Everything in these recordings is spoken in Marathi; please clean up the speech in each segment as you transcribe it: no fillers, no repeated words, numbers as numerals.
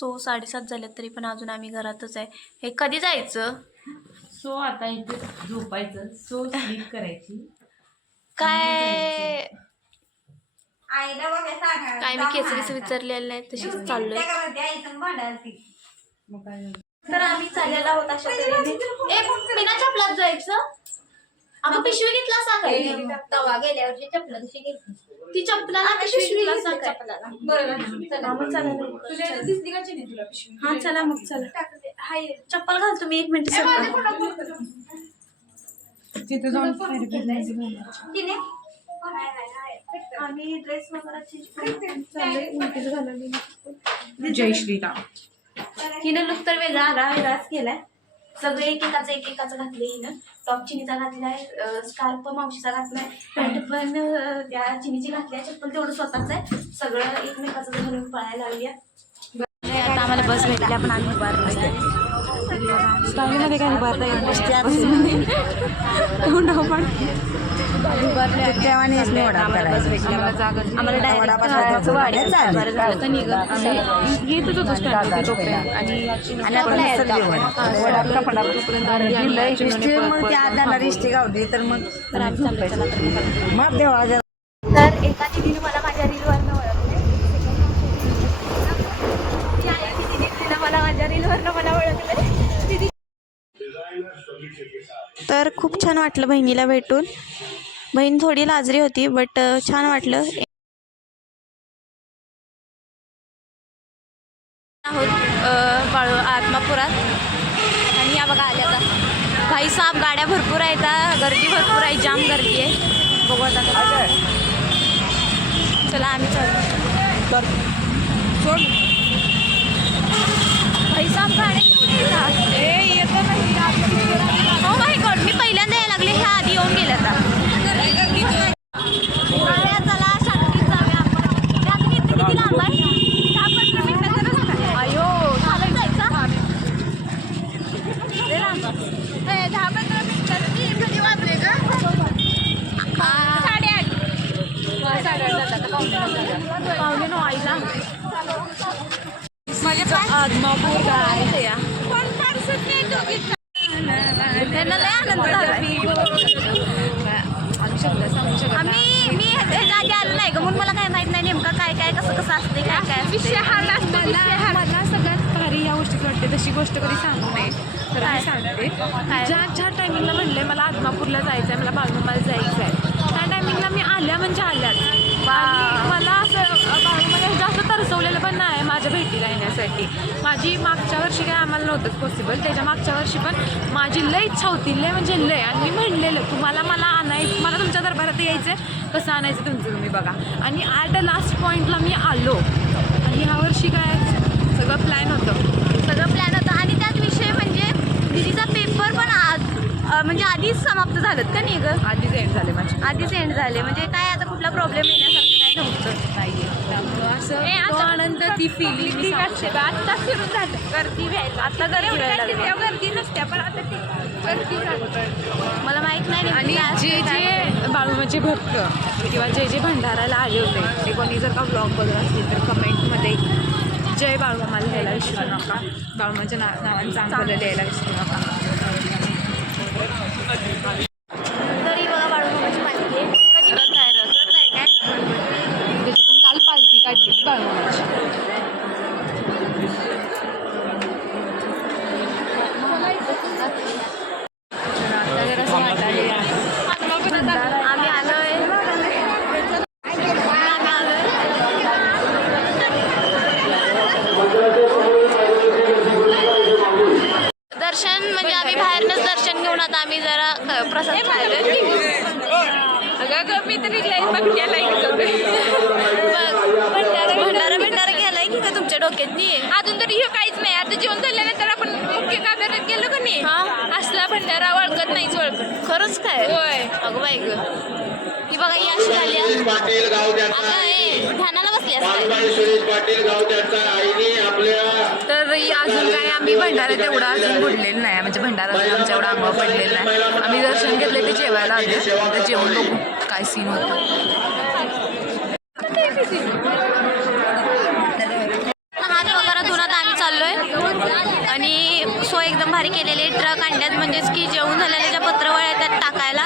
7:30 झाल्यात तरी पण अजून आम्ही घरातच आहे. हे कधी जायचं? आता इथे झोपायचं, स्लीप करायची. काय मी केसरीच विचारलेलं नाही, तशीच चाललोय. तर आम्ही चाललेलो आहोत अशा तऱ्हेने. बिना चपलात जायचं. अगं पिशवी घेतला सांगायची तवा गेल्या वर्षी चपला कशी घेतली ती चपलाला पिशवी घेतला सांगायचं. हा चला मग चला. हाय चप्पल घालतो मी 1 मिनिट. तिथे जाऊन आम्ही ड्रेस वगैरे चेंज करून जय श्रीराम. हिनं लुक तर वेगळाच केलाय. सगळे एकेकाचं घातलंय हिनं. टॉप चिनीचा घातलाय, स्कार्फ मावशीचा घातलाय, पॅन्ट पण त्या चिनीची घातली, चप्पल तेवढं स्वतःच आहे. सगळं एकमेकाचं घालून पळायला लागली. आता आम्हाला बस भेटली, पण आम्ही उभारलो. मध्ये काय उभारता येत गावली तर मग देवा. तर एका दिदीने मला माझ्या रीलवरनं ओळखले. मला माझ्या रीलवरनं ओळखले. तर खूप छान वाटलं बहिणीला भेटून. बहीण थोडी लाजरी होती बट छान वाटलं. आहोत बाळू आत्मापुरात आणि या बघा आल्या आता भाई साहेब. गाड्या भरपूर आहेत, गर्दी भरपूर आहे, जाम गर्दी आहे. बघू आता. चला आम्ही चालू. भाई साहेब गाड्या हो माय गॉड, मी पहिल्यांदा यायला लागले. ह्या आधी येऊन गेल्या. चला शांतीत जाऊया आपण. किती लांब आहे? 10-15 मिनिटाचा रस्ता आहे. अयो चालत जायचं. 10-15 मिनिटाचं. मी कधी वाजले का? 8:30 पावणे 9 आईला. आदमापूर काय या त्यांना लय आनंद झाला. मी ह्याच्या आधी आलो नाही का, म्हणून मला काय माहित नाही नेमकं काय कसं असते, काय विषय हा नसतो. मला सगळ्यात भारी या गोष्टीच वाटते. तशी गोष्ट कधी सांगू नये तर मी सांगते. ज्या टायमिंगला म्हणले मला आदमापूरला जायचं आहे, मला बाळूमामाला जायचं आहे, त्या टायमिंगला मी आल्या म्हणजे आल्याच. मला असं बाळूमाला जास्त तरसवलेलं पण नाही माझ्या भेटीला येण्यासाठी. माझी मागच्या वर्षी काय आम्हाला नव्हतंच पॉसिबल. त्याच्या मागच्या वर्षी पण माझी लय इच्छा होती, लय म्हणजे लय. आणि मी म्हणलेलं तुम्हाला मला आणायचं, मला तुमच्या दरबारात यायचं आहे, कसं आणायचं तुमचं तुम्ही बघा. आणि ॲट अ लास्ट पॉईंटला मी आलो. आणि ह्या वर्षी काय सगळं प्लॅन होतं. आणि त्यात विषय म्हणजे दीदीचा पेपर पण म्हणजे आधीच समाप्त झालं का नाही गं? आधीच एंड झाले माझे. आधीच एंड झाले म्हणजे काय आता कुठला प्रॉब्लेम येण्यासारखं काय नव्हतं. नाही असं आनंद ती फिलिंग आता सुरू झालं गर्दी व्हायला. आता गर्दी नसते पण आता ती गर्दी झाली. मला माहित नाही. आणि जे बाळूमाचे भक्त किंवा जे भंडाराला आले होते ते कोणी जर का ब्लॉग बघत असतील तर कमेंटमध्ये जय बाळूमामाला लिहायला विसरू नका. बाळूमाच्या नावाने चांगलं लिहायला विसरू नका. तरी बघा बाळूमामाची पालखी आहे. कधी रथ आहे काय? त्याची पण काल पालखी काढली बाळूमामाची. आम्ही आलोय. दर्शन म्हणजे आम्ही बाहेरनच दर्शन घेऊन आता आम्ही जरा प्रसाद खायलोय. अगं मी तरी भंडारा घ्यायलाय की का तुमच्या डोक्यात नाही? अजून तरी हे काहीच नाही. आता जेवण झाल्यानंतर आपण मुख्य गाभाऱ्यात गेलो का नाही, असला भंडारा वळखत नाहीच वळखत. खरंच काय? होय. अगं बाई ग, ही बघा ही अशी झाली. ध्यानाला बसली तर अजून काय आम्ही भंडारा तेवढा अजून बुडलेलं नाही. म्हणजे भंडारा अजून आमच्या एवढा अंगावर पडलेला नाही. आम्ही दर्शन घेतले ते जेवायला आले. तर जेवण बघू काय सीन होतं. हात वगैरे धुण्यात आम्ही आणि सोय एकदम भारी केलेली आहे. ट्रक आणल्यात म्हणजेच की जेवण झालेल्या ज्या पत्रवळ्या त्यात टाकायला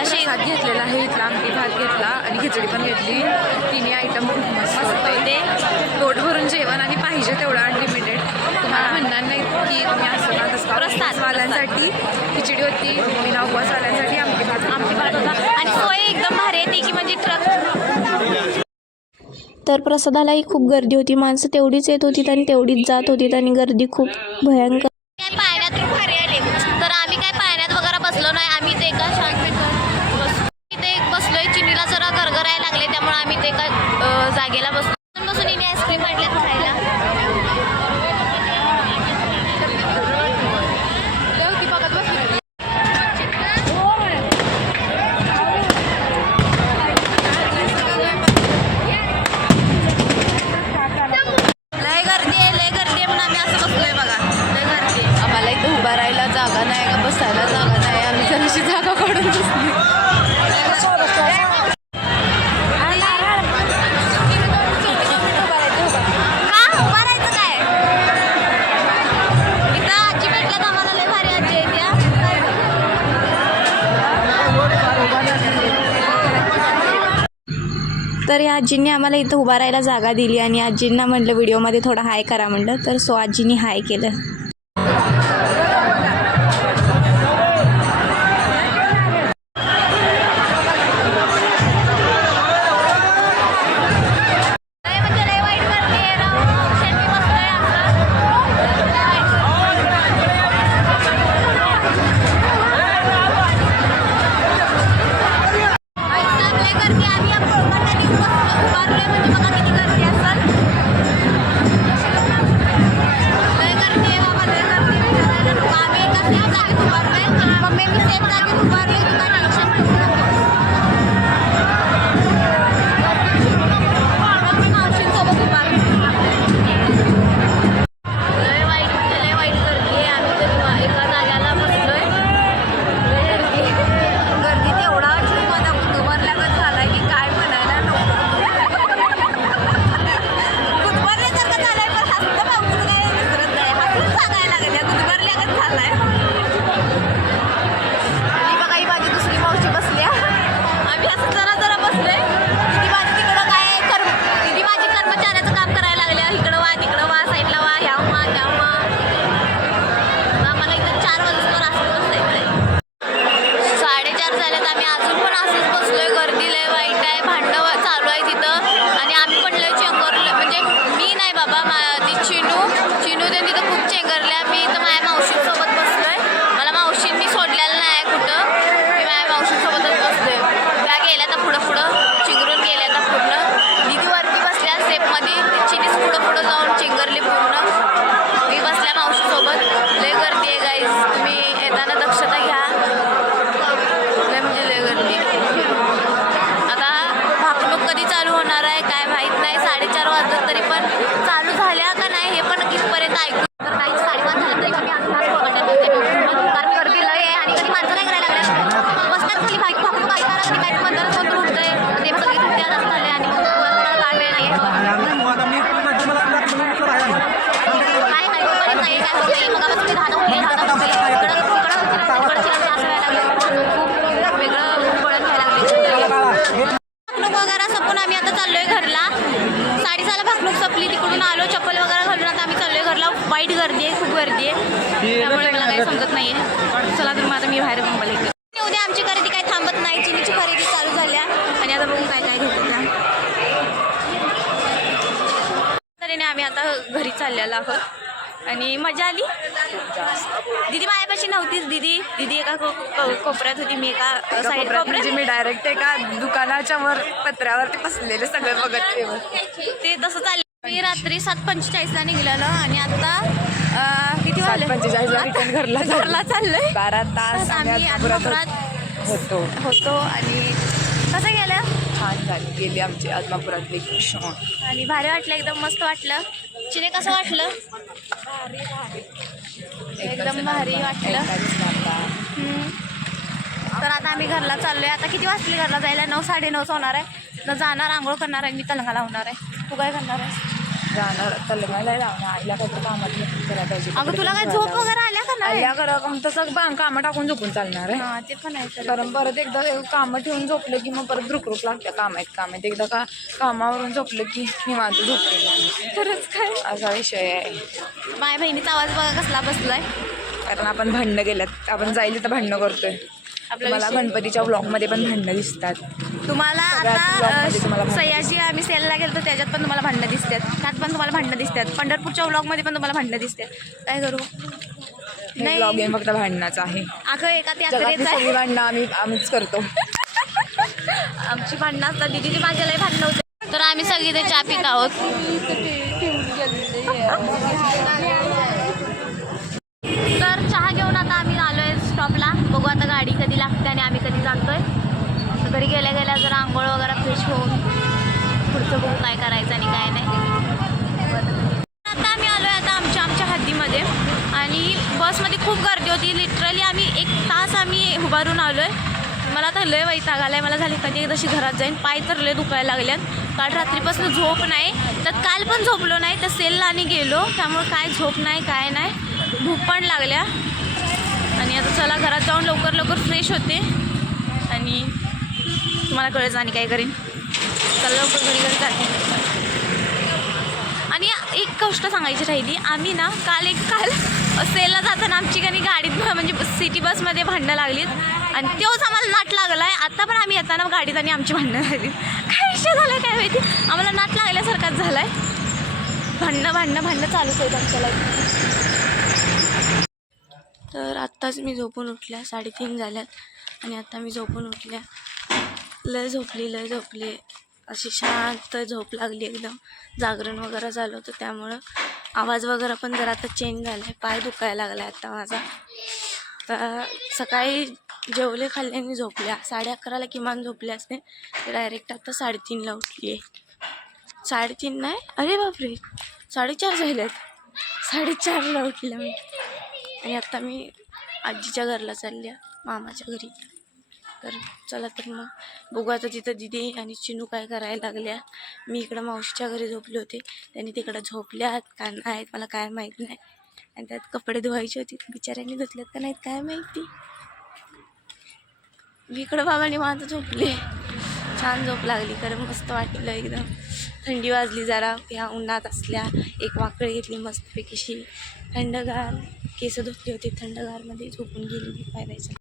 असे भात घेतलेला आहे इथला, आमटी भात घेतला आणि खिचडी पण घेतली. तिन्ही आयटम खूप मस्त होते. पोट भरून जेवण आणि पाहिजे तेवढं अनलिमिटेड. तुम्हाला म्हणणार नाही की तुम्ही असं ना तसं. उपवासवाल्यांसाठी खिचडी होती, बिना उपवासवाल्यांसाठी आमटी भात होता आणि सोय एकदम भारी आहे ती की म्हणजे ट्रक. तर प्रसादालाही खूप गर्दी होती. माणसं तेवढीच येत होती आणि तेवढीच जात होती आणि गर्दी खूप भयंकर. काय पाण्यात भारी आले तर आम्ही काय पाण्यात वगैरे बसलो नाही. आम्ही ते एका शांत इथे बसलोय. चिनीला जरा गरगरायला लागले त्यामुळे आम्ही ते एका जागेला बसून इथे आईस्क्रीम आणल्यात खायला. लय गर्दी आहे पण आम्ही असं बसलोय बघा. लय गर्दी आहे. आम्हाला इथं उभा राहायला जागा नाही का बसायला जागा नाही. आम्ही जराशी जागा काढून बसली. तर या आजींनी आम्हाला इथं उभा राहायला जागा दिली आणि आजींना म्हटलं व्हिडिओमध्ये थोडा हाय करा म्हटलं. तर सो आजींनी हाय केलं. वाईट गर्दी आहे, खूप गर्दी आहे, त्यामुळे मला काही समजत नाही आहे. चला तर मग आता मी बाहेर मुंबईला येते. उद्या आमची खरेदी काही थांबत नाही. चिनीची खरेदी चालू झाल्या आणि आता बघू काय काय घेतो त्या. तरीने आम्ही आता घरी चाललेलो आहोत आणि मजा आली. दीदी माझ्यापाशी नव्हतीच. दीदी एका कोपऱ्यात होती, मी एका साईड कोपऱ्यात. मी डायरेक्ट एका दुकानाच्या वर पत्र्यावरती बसलेले सगळं बघत ते तसं चाललं. मी रात्री 7:45ला निघालो आणि आता किती वाजले? 7:45 घरला चाललोय. 12 तास आम्ही आदमापुरात होतो आणि कसं गेलं? छान झाली गेली आमची आदमापुरातली क्षण आणि भारी वाटलं, एकदम मस्त वाटलं. चिने कसं वाटलं? एकदम भारी वाटलं. तर आता आम्ही घरला चाललोय. आता किती वाजले घरला जायला? 9, 9:30 होणार आहे. न जाणार, आंघोळ करणार आहे, मी तलंगाला होणार आहे. तू काय करणार आहे? जाणार चाललं जाऊन आईला काहीतरी कामात करायला पाहिजे. अगं तुला काय झोप वगैरे आल्या का नाही? आईला करा तसं कामं टाकून झोपून चालणार आहे. हा ते पण आहे खरं. कारण परत एकदा कामं ठेवून झोपलं की मग परत रुकरुक लागतं. काम आहेत एकदा कामावरून झोपलं की निवांत झोपलं. खरंच काय असा विषय आहे. माझ्या बहिणीचा आवाज बघा कसला बसलाय. कारण आपण भांडणं केल्यात, आपण जाईल तर भांडणं करतोय. मला गणपतीच्या ब्लॉगमध्ये पण भांडणं दिसतात. तुम्हाला vlogमध्ये तुम्हाला आता भांडणं सह्याची आम्ही सेलला गेलो त्याच्यात पण तुम्हाला भांडणं दिसतात, त्यात पण तुम्हाला भांडणं दिसतात, पंढरपूरच्या व्लॉगमध्ये पण तुम्हाला भांडणं दिसतात. काय करू? नाही ब्लॉग फक्त भांडणाचं आहे. अगं एका जगातली यात्रेत सगळी भांडणं आम्हीच करतो. आमची भांडणं असतात. दीदीची माझ्यालाही भांडणं होते. तर आम्ही सगळी ते चहा पित आहोत. तर चहा घेऊन आता आम्ही आलोय स्टॉपला. बघू आता गाडी कधी लागते आणि आम्ही कधी जातोय. तर घरी गेल्या गेल्या जरा आंघोळ वगैरे फ्रेश होऊन पुढचं बघू काय करायचं आणि काय नाही. आता आम्ही आलोय आता आमच्या हद्दीमध्ये आणि बसमध्ये खूप गर्दी होती. लिटरली आम्ही 1 तास उभारून आलोय. मला आता लय वैताग आलाय. मला झाली कधी एकदाशी घरात जाईन. पाय तर लय दुखायला लागल्यात. काल रात्रीपासून झोप नाही, तर काल पण झोपलो नाही, तर सेलला आणि गेलो त्यामुळे काय झोप नाही काय नाही. भूक पण लागल्या आणि आता चला घरात जाऊन लवकर फ्रेश होते आणि तुम्हाला कळेल आणि काय करीन. चला लवकर घरी जाते. आणि एक गोष्ट सांगायची राहिली. आम्ही ना काल सेलला जाताना आमची काही गाडीत म्हणजे सिटी बसमध्ये भांडणं लागलीत आणि तोच आम्हाला नाट लागला आहे. आता पण आम्ही येताना गाडीत आणि आमची भांडणं लागली. काय विषय झाला आहे काय माहिती, आम्हाला नाट लागल्यासारखाच झाला आहे. भांडणं चालूच आहेत आमच्या लाईफ. तर आत्ताच मी झोपून उठल्या. 3:30 झाल्यात आणि आता मी झोपून उठल्या. लय झोपली अशी शांत झोप लागली एकदम. जागरण वगैरे झालं होतं त्यामुळं आवाज वगैरे पण जरा आता चेंज झाला आहे. पाय दुखायला लागला आहे आता माझा. तर सकाळी जेवले खाल्ल्याने झोपल्या 11:30ला किमान झोपले असते. तर डायरेक्ट आता 3:30ला उठली आहे. 3:30 नाही, अरे बापरे 4:30 झाल्यात. 4:30ला उठल्या मी आणि आता मी आजीच्या घरला चालल्या, मामाच्या घरी. तर चला तर मग बघू आता तिथं दिदी आणि चिनू काय करायला लागल्या. मी इकडं मावशीच्या घरी झोपले होते, त्यांनी तिकडं झोपल्यात का नाहीत मला काय माहीत नाही. आणि त्यात कपडे धुवायचे होते, बिचाऱ्यांनी धुतल्यात का नाहीत काय माहिती. मी इकडं बाबा निवांत झोपले. छान झोप लागली, कारण मस्त वाटलं एकदम. थंडी वाजली जरा ह्या उन्हात असल्या. एक वाकळ घेतली मस्तपैकीशी, थंडगार केस धुतली होती, थंडगारमध्ये झोपून गेली. पाय